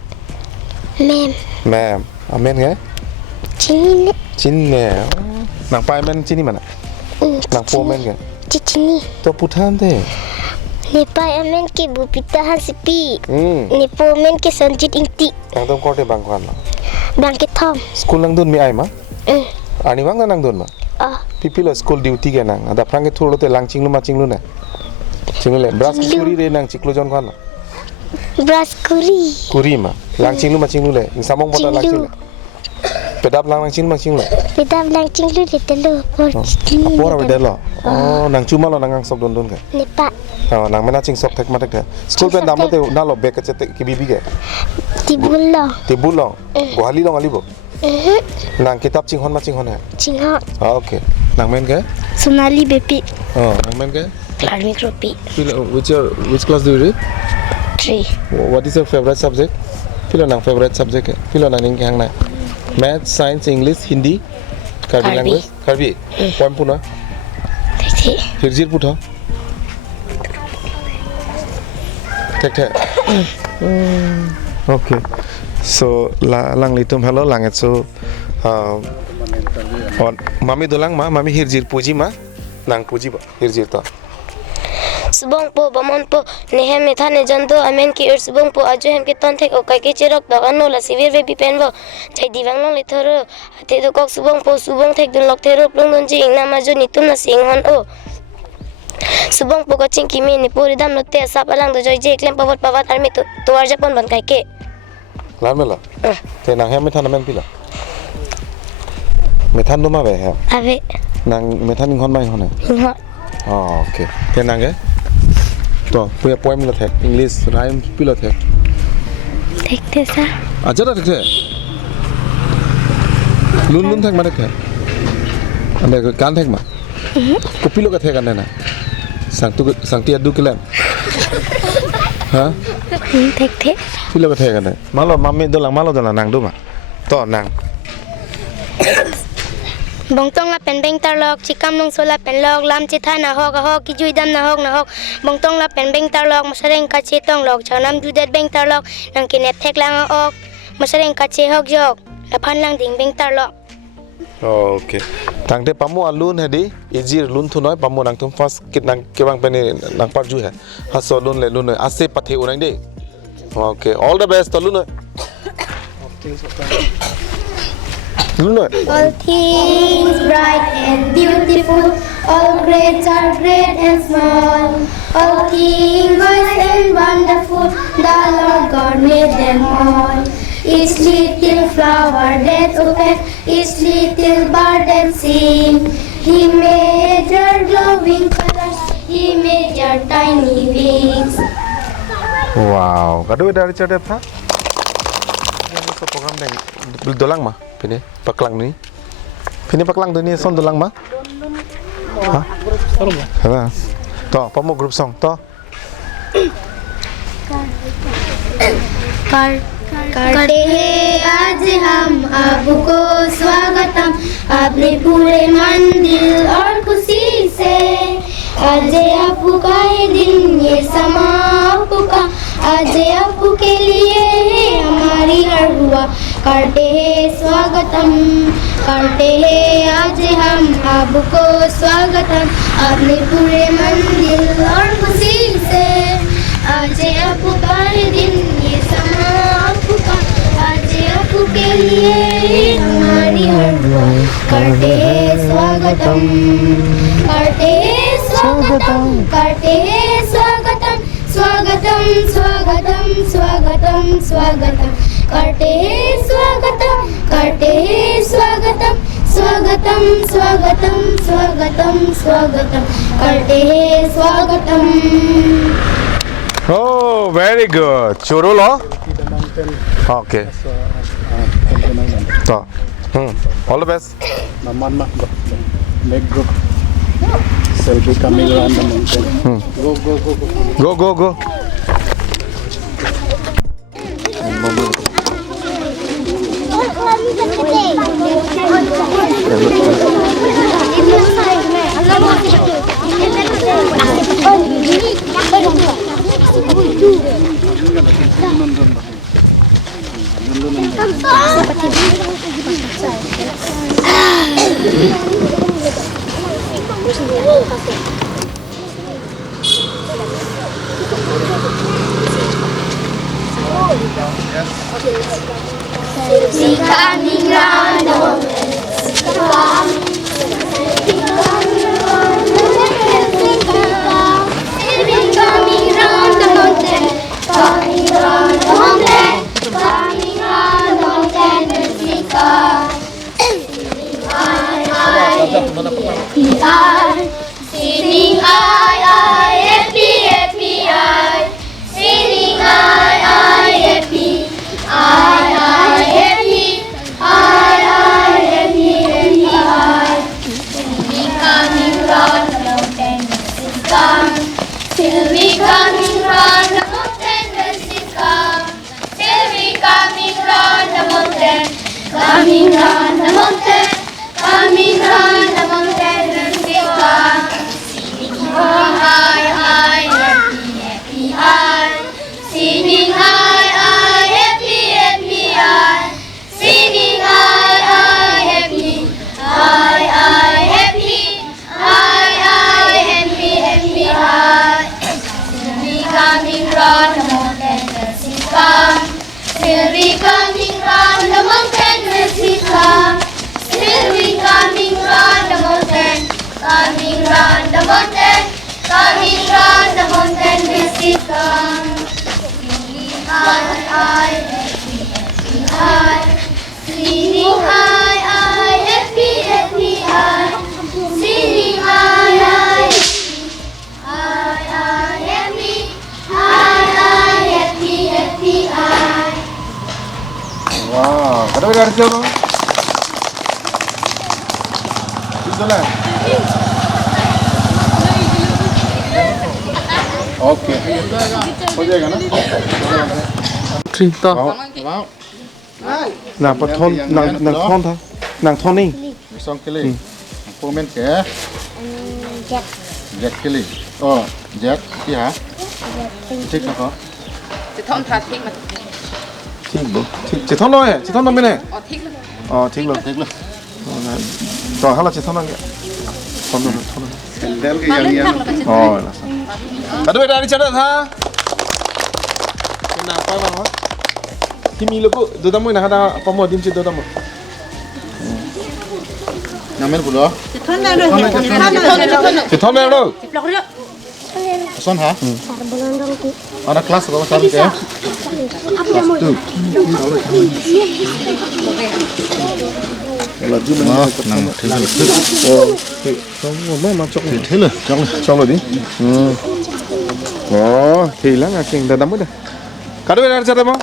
Ma'am. Amen ke? Chini. Chinne. Nang pai men chini mana? Nang po men ke? Chini. To puthan te. Nepai amen ke bupita han sipi. Hmm. Nepo men ke sanjit inti. Nang tong korte bang kwan la. Bangkit thom. School nang dun mi ai ma? Ani wang nang dun ma? People school duty ke nang. Ada prang ke thuro te lang chinglu ma chinglu na. Chinglu le. Bras kuri re nang chiklo jon kwan la. Bras kuri. Kuri ma. Lang chinglu ma chinglu le. Ing samong bota lang chinglu. Pedap lang chinglu ma chinglu. Pedap lang chinglu de telo. Apora beda lo. Oh, nang cuma lo nang sok don don ke. Nepa. Oh, nang mena ching sok tek ma tek ke. School pen dam lo te na lo bek ke te ki bibi ke. Tibulo. Tibul lo. Gohali lo ngali bo. Nang kitab ching hon ma ching hon hai. Cingho. Okay. Nang men ke? Sonali bepi. Oh, nang men ke? Klarmik ropi. Which class do you read? 3. What is your favorite subject? Pilo nang favorite subject ke? Pilo nang ning hang na. Math, science, English, Hindi, Karbi language. Karbi. Poem puna. Tek. Hirjir putha. Tek. Okay. So lang litum hello lang so on mami dolang ma mami hirjir puji ma nang puji ba hirjir ta. Subong po bamon po nehem methane janto amen ki ur subong po ajo hem ke ton thek o kai ke cherok dagano la sivir ve bipen bo chai divang long lithoro ate do kok subong po subong thek dun lok thero plong don ji ingna ma jo nitum na singhon o subong po ka ching kimi ni puri dam note sap alang do joi je klem pawat armi to ar japon ban kai ke Lan mela. Te nang hem methan amen pila. Methan do ma ve he. ave Nang methan inghon mai hone. ingho Oh, okay. Te nang ke? To puya poem la thek English rhyme pila thek. tek te sa Aja da thek. Lun thek ma thek. Ande kan thek ma. Ko pilo ka thek ande na. Sang ti adu kelem. Ha? tek te Pilo ka thek ande. Malo mami dolang nang do ma. To nang. bong tong la pen beng tar lok chikam nong so la pen lok lam chi tha na hok ki jui dam na hok bong tong la pen beng tar lok masareng ka che tong lok chanam ju det beng tar lok nang ki nep thek lang ok masareng ka che hok jok la phan lang ding beng tar lok. Okay. Tang te pamu alun hedi ejir lun thu noi pamu nang tum first kit nang kebang pene nang parju hai haso lun le lun ase pathe unang de. Okay, all the best to lun. Lun. All things bright and beautiful, all great are great and small, all things wise and wonderful, the Lord God made them all. Each little flower that opens, each little bird that sings, He made your glowing colors, He made your tiny wings. Wow, kado dari cerita apa? Ini so program deng dolang mah, pini paklang ni. Pini paklang tu ni son dolang mah. Hah? Hah? To, pamu group song to. करते हैं आज हम आपको स्वागतम अपने पूरे मन दिल और खुशी से आज आपू का है दिन ये समा आपू का आज आपू के लिए है हमारी हर हुआ करते हैं स्वागतम करते हैं आज हम आपको स्वागतम अपने पूरे मन दिल और खुशी से आज आपू का है दिन ये समा आपू का आज आपू के लिए है हमारी हर हुआ करते हैं स्वागतम करते हैं स्वागतम करते हैं स्वागतम स्वागतम स्वागतम स्वागतम स्वागतम करते हैं स्वागतम करते हैं स्वागतम स्वागतम स्वागतम स्वागतम स्वागतम करते हैं स्वागतम Oh, very good. Churu lo? Okay. So, all the best. Make group selfie coming around the mountain. Go. Coming round the mountain, coming round the mountain, coming round the mountain, coming round the mountain, singing I, happy, happy I, singing I, happy, I, happy, I, happy, happy I. We coming round the mountain, blessings come. Till we coming round the mountain, blessings come. Till we coming round the mountain, coming round the mountain, coming round the mountain, blessings come. Singing high, happy, happy high. Singing high, happy, happy high. Singing high, happy, happy, happy, happy high. Till we coming round the mountain, blessings come. Till we coming round the mountain, blessings come. Till we coming round the mountain, coming round the mountain, coming round the mountain, blessings come. Singing high, happy, happy high. Singing high, happy, happy high. Singing high, happy, happy high. Wow, kada beda arti apa? Itulah. Okay. हो जाएगा ना? Three, to. Wow. Nàng bật thon, nàng thon thôi. Nàng thon đi. Xong cái gì? Cô men kẻ. Jack cái gì? Jack gì hả? Thích nó có. Chỉ thon thôi, chỉ thon bên này. Thích luôn. Thích luôn. Rồi, hay là chỉ thon thôi. Thon luôn. Sandal cái yang yang. Rồi, là sao? Aduh, dah dicatat ha. Kenapa bang? Kimi lo ko, dua tamu nak ada apa mau dim dua tamu. Namen pula. Chỉ thon này đâu? Son hả? Ada kelas berapa kali ya? Kelas 2. Là chứ mình nằm thế là không mà chọc thế là chọc rồi đi. Thì lắm à kinh đã đắm mất rồi. Cả đôi đang chơi không?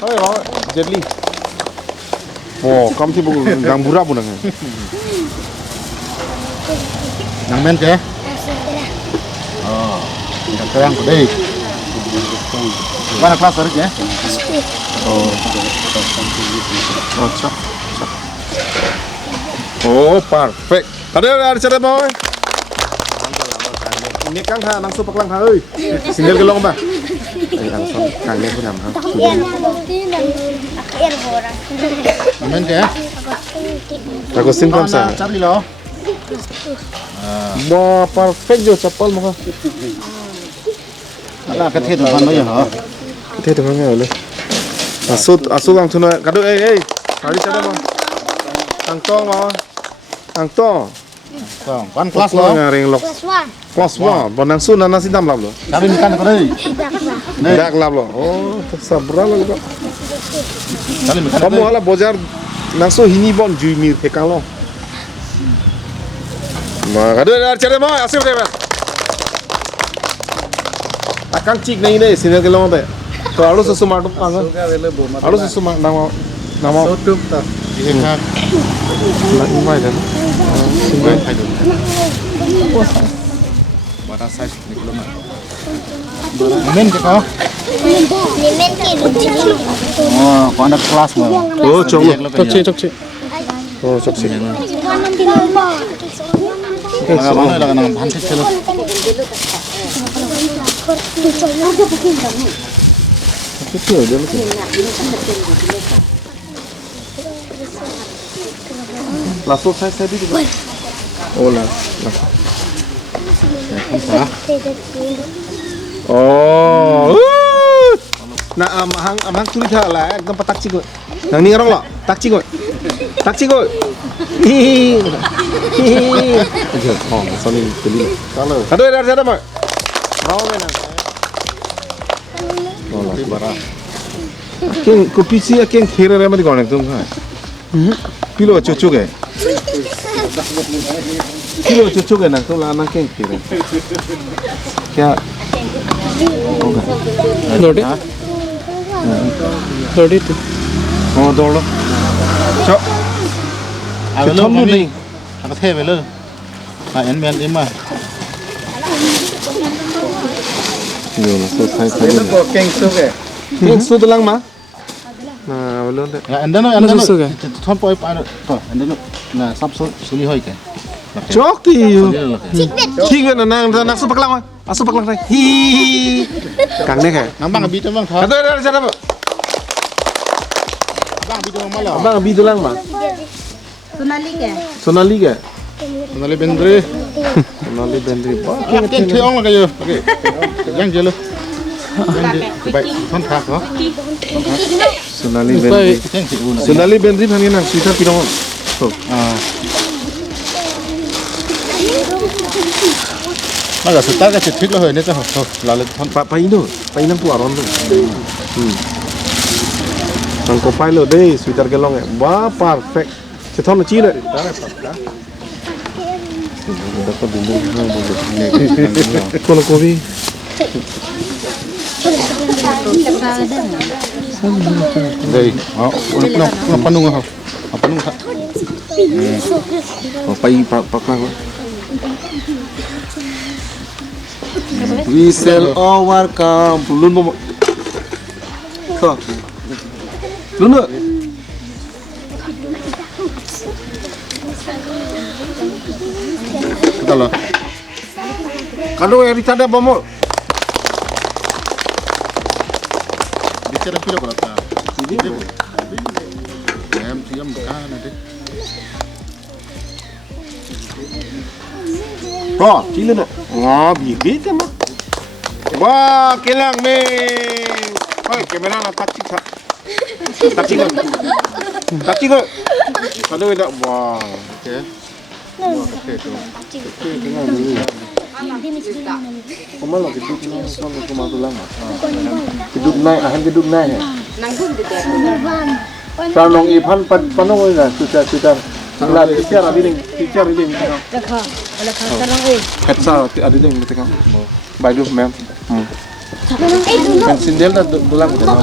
Thôi rồi, jelly. Kamu sih bukan gang murah pun dengan. Namen kah? Yang terang ke đây. Mana kelas hari ya? Cak. Perfect. Ada ada cara mau? มีกังท่านังสุปกลังท่าเอ้ยสิเนลกันลงป่ะไอ้อังซอนกลางเนี่ยผู้ทำครับมันแกแล้วก็ซิมคำสั่งจับลีเหรอบ่ perfect อยู่จับปอลมั้งอะไรกระเทศมันไม่เหรอกระเทศมันไม่เลยอาสุกังทุนกระดูกเอ้ยหาดิฉันได้มั้งอังต้องมาอังต้องone class lah ngaring lok class 1 bonang su nana sidam lab lo kami makan ko dei dak lab lo oh sabra lo ko kami makan kamu ala bazar nangso hini bon juimir hekang lo ma kado dar chere mo asif de akang chik nahi ne sine ke lo be to alu susu ma dum pang alu susu ma nama sotum ta hekang la invai de Single title. Bara size निकलो ना. Amen के कहो. Oh, कौन class में? Oh, चोक. Oh, चोक से. लगा बानो लगा ना भांति चलो. कितने हो जाए? Lasso saya di mana? Oh lah. Oh. Nah amang curi lah, ekdom patak cik. Nang ni orang lah, tak cik. Hihi. Oh, sorry, beli. Kalau. Kado ada ada mak. Mau mana? Oh lah, barang. Aking kopi sih aking kira ramai di konek tu kan. Pilo cucu ke? Pilo cucu ke nak tu lah anak yang kira. Kya? Lodi tu. Oh, dolo. Cok. Awal lu ni. Apa teh awal lu? Main main ini mah. Yo, selesai. Itu kok kengsu ke? Kengsu tu lang mah. Nah, belum deh. Ya, anda no, thon poi pa no. To, anda no. Nah, sab suli hoi ke. Choki. Ching na nang su paklang ma. Asu paklang dai. Hi. Kang ne ke. Nang bang abi tu bang tha. Ada cara apa? Bang abi tu mana lah? Bang abi tu lang ma. Sonali ke? Sonali Bendri. Bah, keng theong lah kayo. Okey. Yang je lo. Baik, thon tha ko. Sonali Bendri phani nang suita pirong. Mà sự ta cái chuyện thích là hơi nữa thôi là thon bay nữa bay năng của ron rồi thằng có bay rồi đây sweater cái long này quá perfect chỉ thon là chi đấy đó có đúng con là cô đi đây nó panung không panung thật bay pakang we shall overcome lun mo kho lun nữa kalau yang dicanda bomo bicara piro berapa em siam bukan nanti Bro, chile na. Ngabi bita ma. Wah, kilang me. Oi, kamera na takcik sa. Takcik ko. Kalau ida wah, okey. Wah, okey tu. Kamu lagi duduk ni, soal kamu tu lama. Duduk naik, ahin duduk naik. Kalau nong ipan panong ina, susah. Lah, teacher ada ni. Dekha. Ala sekarang Hetsa ada ni kita kan. By the ma'am. Kan sindel dah dulang dah.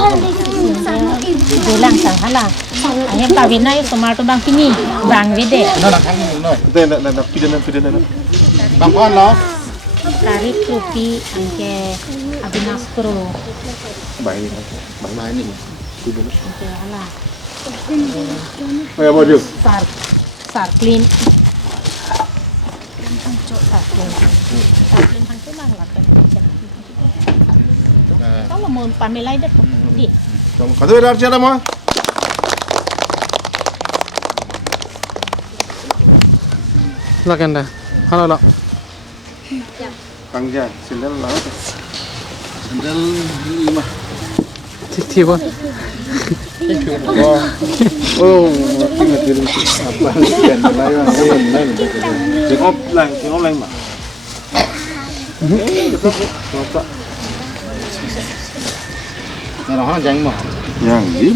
Dulang sahala. Ayam kawinna itu tomato bang kini, bang vide. Nak kang ni, no. Nak pidana. Bang kon lo. Kari kopi angke abinas kro. Baik ni. Pidana. Angke ala. Oh ya, baju. Sar clean. lên thằng cái mang là cái đó là môn pa mê lai đất đi 가도 왜 알지 않아 뭐 라간다 하나 라 강자 신들 라 신들 이마 틱틱 오 띵아 기름 아빠 ken lại mà tiếng ốp lành mà nó hóa danh mà yang gì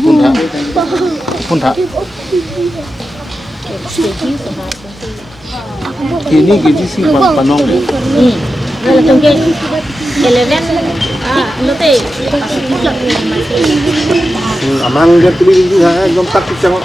phun thả kini gitu sih panong deh đây là trong kia eleven nó tệ amang dia tuh ini juga gom takut cangok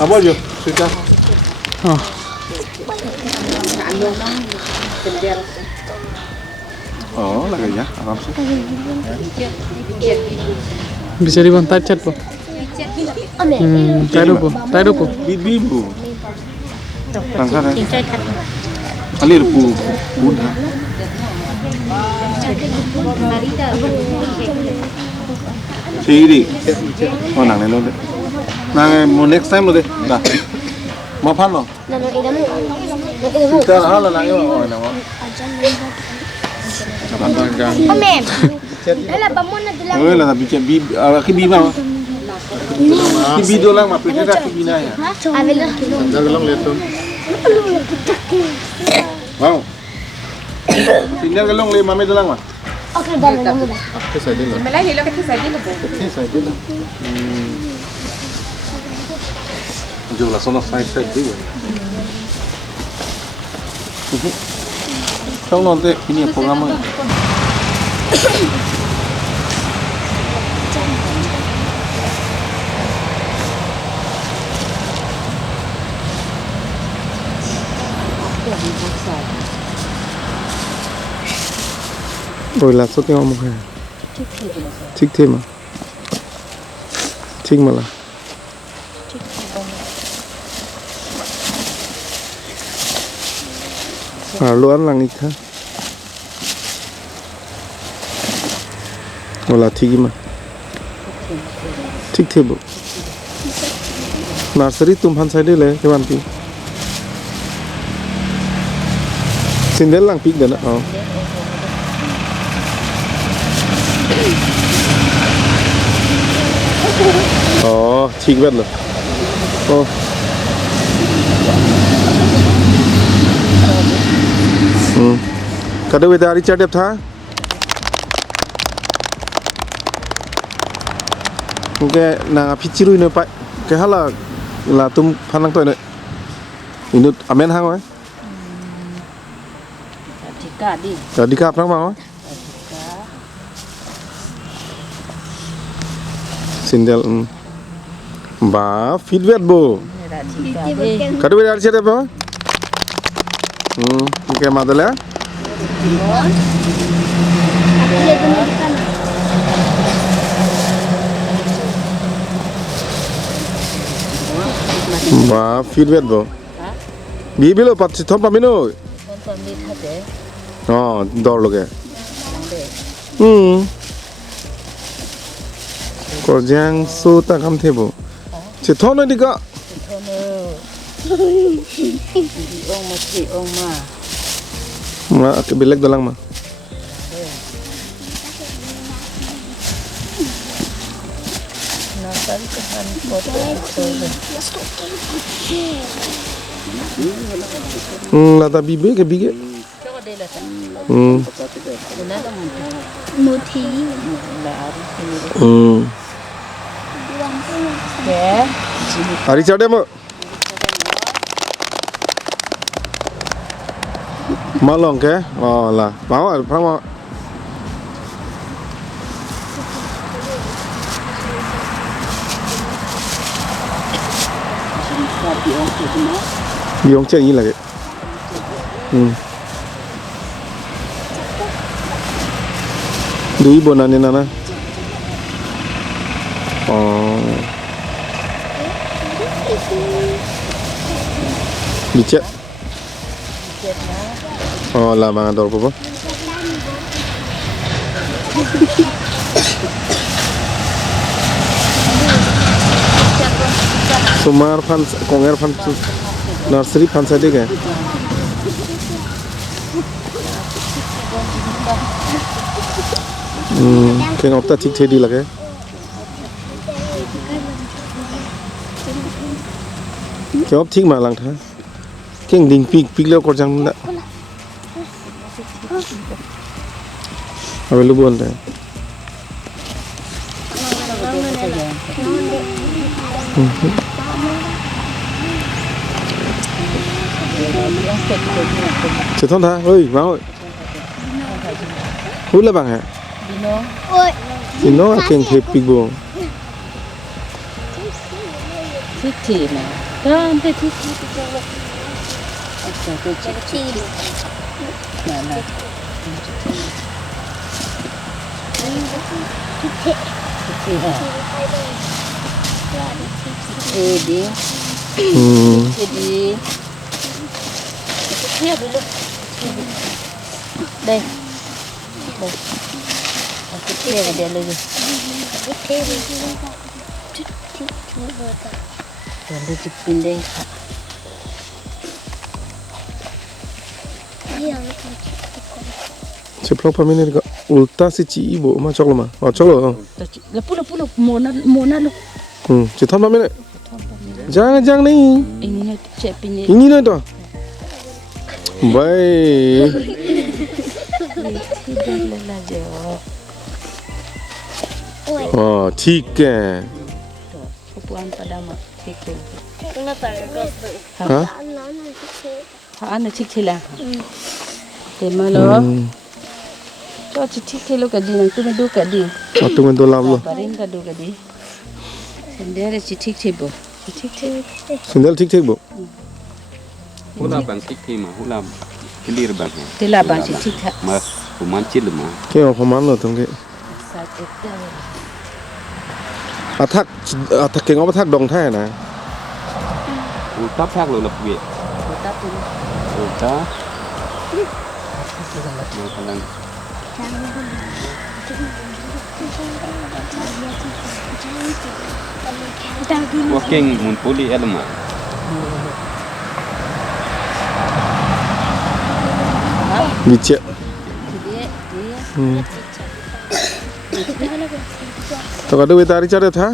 apa aja sudah oh lagi ya apa sih bisa dibantai chat po tayo po bibi bu tangkar alir pu buddha Siri, oh nang nelo deh, nang mau next time lo deh, dah, mau pan lo? Kita hal nang yo, oh nang mau. Mem, ala bamuna dilang. Oh lah tapi bi, kibi mah. Kibi dolang mah, pergi kibi na ya. Avela. Jangan lihat tuh. Wow. Tinggal gelong le mame dolang mah. Okay, dala. Kisah dia lah. Malahi lo ka kisah dilo po. Kisah dia lah. Jo lah sono side dia. Trong non teh ini program. Rồi là số tiền một hàng thích thêm à thích mà là luôn là nghịch ha rồi là thích mà thích thêm bộ nursery tụm han sai đây lấy cái bàn tí xin đến làng pig đó ঠিক বেদলো ও kada we dari chadep tha ke na phichiru ne pa ke hala la tum phanang toy ne inut amen hang oi dika prang ma sindel ba feedback bo kada we dari chadep ba ke madala ba feedback bo bibilo patsi thom pamino dor loge korjang su ta kam thebo che thon ni ka ma ke belek dalang ma lata bibe ke bige Muthi. Ari chade mo Má lòng cái là báo ở phát mà bị ông chạy như là cái đi bộ này nè nè đi chết là bằng đồ bố Sumar fan konger fan nursery fan saja kan cái ngọc ta thích thế đi là cái ngọc thích mà lăng thá cái đình pik leo có chăng đã ở bên lúc buồn đấy Chị thon tha ơi máu ơi hút là bằng hả thì nó kèn thép pik buồn thích thì mà con thích đi đây đây lên đi rồi chụp pin đây chụp lông pamini cái ulta si chị bộ mà chọc mà chọc rồi lepu mona lu chị thon pamini jangan nih ini cek pin ini nih tuh baik ठीक है puan pada mak itu hả anh thích thì là để mà lo cho chị thích thì lo cái gì năng tụi mình đu cái gì tụi mình tôi làm luôn barin cái đu cái gì nên để chị thích thì bộ chị thích thì sendal thích bộ hula bang thích thì mà hula cái lir bang thì là bạn chị thích mà cũng ăn chết rồi mà cái họ mắm rồi thằng cái thác cái ngõ thác đồng thế này táp thác rồi lập viện táp walking mun puli elma bị chết tao có đôi ta đi chơi được hả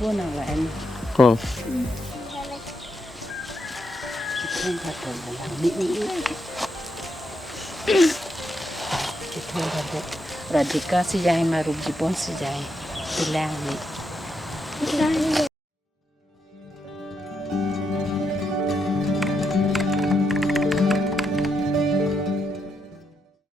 vô nào là em không thật là bị không thật radika si jai ma rup jipon si jai bilang ni